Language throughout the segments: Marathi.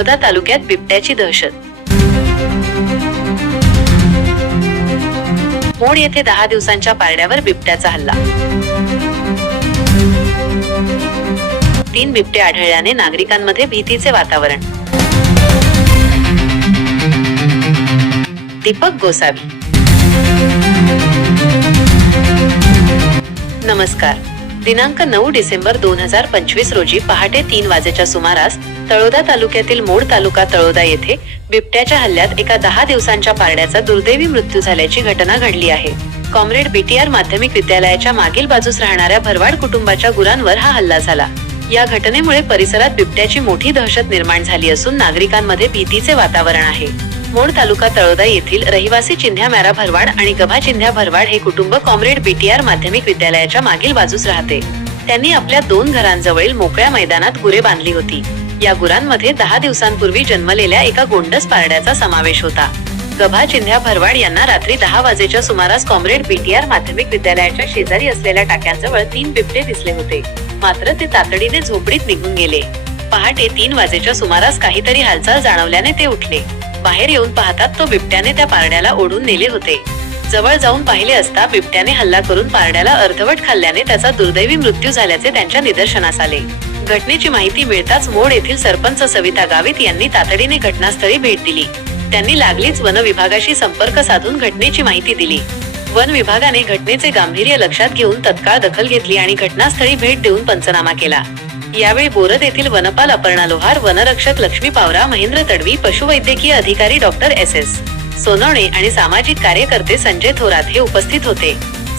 तळोदा तालुक्यात बिबट्याची दहशत। मोड येथे 10 दिवसांच्या पारड्यावर बिबट्याचा हल्ला। 3 बिबटे आढळल्याने नागरिकांमध्ये भीतीचे वातावरण। दीपक गोसावी। नमस्कार। दिनांक 9 डिसेंबर 2025 रोजी पहाटे 3 वाजेच्या सुमारास तळोदा तालुक्यातील मोड तालुका तळोदा येथे बिबट्याच्या हल्ल्यात एका 10 दिवसांच्या पारड्याचा दुर्दैवी मृत्यू झाल्याची घटना घडली आहे। कॉम्रेड बीटीआर माध्यमिक विद्यालयाच्या मागील बाजूस राहणाऱ्या भरवाड कुटुंबाच्या गुरांवर हा हल्ला झाला। या घटनेमुळे परिसरात बिबट्याची मोठी दहशत निर्माण झाली असून नागरिकांमध्ये भीतीचे वातावरण आहे। मोड तालुका तळोदा येथील रहिवासी चिंध्या मॅरा भरवाड आणि गभा चिंध्या भरवाड हे कुटुंब कॉम्रेड बीटीआर माध्यमिक विद्यालयाच्या मागील बाजूस राहते। त्यांनी आपल्या 2 घरांजवळील मोकळ्या मैदानात गुरे बांधली होती। या गुरांमध्ये 10 दिवसांपूर्वी जन्मलेल्या एका गोंडस पारड्याचा समावेश होता। गभा चिंध्या भरवाड यांना रात्री 10 वाजेच्या सुमारास कॉम्रेड बीटीआर माध्यमिक विद्यालयाच्या शेजारी असलेल्या टाक्यांजवळ 3 बिबटे दिसले होते, मात्र ते तातडीने झोपडीत निघून गेले। पहाटे 3 वाजेच्या सुमारास काहीतरी हालचाल जाणवल्याने ते उठले। बाहेर येऊन पाहतात तो बिबट्याने त्या पारड्याला ओढून नेले होते। जवळ जाऊन पाहिले असता बिबट्याने हल्ला करून पारड्याला अर्धवट खाल्ल्याने त्याचा दुर्दैवी मृत्यू झाल्याचे त्यांच्या निदर्शनास आले। घटनेची माहिती मिळताच मोड येथील सरपंच सविता गावित यांनी तातडीने घटनास्थळी भेट दिली। त्यांनी लागलीच वन विभागाशी संपर्क साधून घटनेची माहिती दिली। वन विभागाने घटनेचे गांभीर्य लक्षात घेऊन तत्काळ दखल घेतली आणि घटनास्थळी भेट देऊन पंचनामा केला। यावेळी बोरद येथील वनपाल अपर्णा लोहार, वनरक्षक लक्ष्मी पावरा, महेंद्र तडवी, पशुवैद्यकीय अधिकारी डॉक्टर SS सोनवणे आणि सामाजिक कार्यकर्ते संजय थोरात हे उपस्थित होते।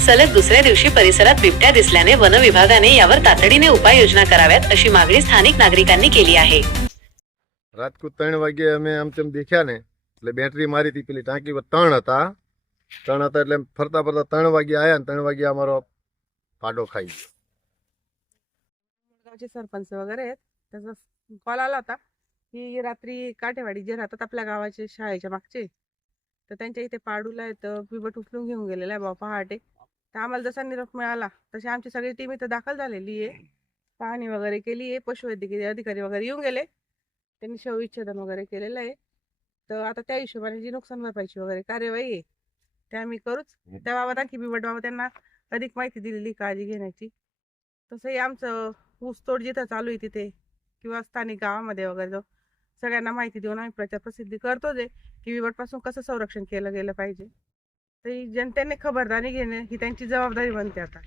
सलग दुसऱ्या दिवशी परिसरात बिबट्या दिसल्याने वन विभागाने यावर तातडीने उपाययोजना कराव्यात अशी मागणी स्थानिक नागरिकांनी केली आहे। रात को 3 वागे અમે આમ દેખ્યા ને એટલે બેટરી મારી હતી પેલી ટાંકી પર 3 હતા એટલે ફરતા ફરતા 3 વાગે આયા ને 3 વાગે અમારો પાડો ખાઈ ગયો। गावचे सरपंच वगैरे आहेत, त्याचा कॉल आला होता की रात्री काठेवाडी जे राहतात आपल्या गावाचे शाळेच्या मागचे, तर त्यांच्या इथे पाडूला येतं बिबट उचलून घेऊन गेलेला आहे बाबा पहाटे। तर आम्हाला जसा निरोप मिळाला तशी आमची सगळी टीम इथं दाखल झालेली आहे, पाहणी वगैरे केली आहे। पशुवैद्यकीय अधिकारी वगैरे येऊन गेले, त्यांनी शवविच्छेदन वगैरे केलेलं आहे। तर आता त्या हिशोबाने जी नुकसान भरपाईची वगैरे कार्यवाही आहे ते आम्ही करूच। त्याबाबत आणखी बिबट बाबा त्यांना अधिक माहिती दिलेली काळजी घेण्याची। तसंही आमचं ऊसतोड जिथं चालू आहे तिथे किंवा स्थानिक गावामध्ये वगैरे जाऊ सगळ्यांना माहिती देऊन आम्ही प्रचार प्रसिद्धी करतोच आहे की बिबटपासून कसं संरक्षण केलं गेलं पाहिजे। तर जनतेने खबरदारी घेणे ही त्यांची जबाबदारी बनते आता।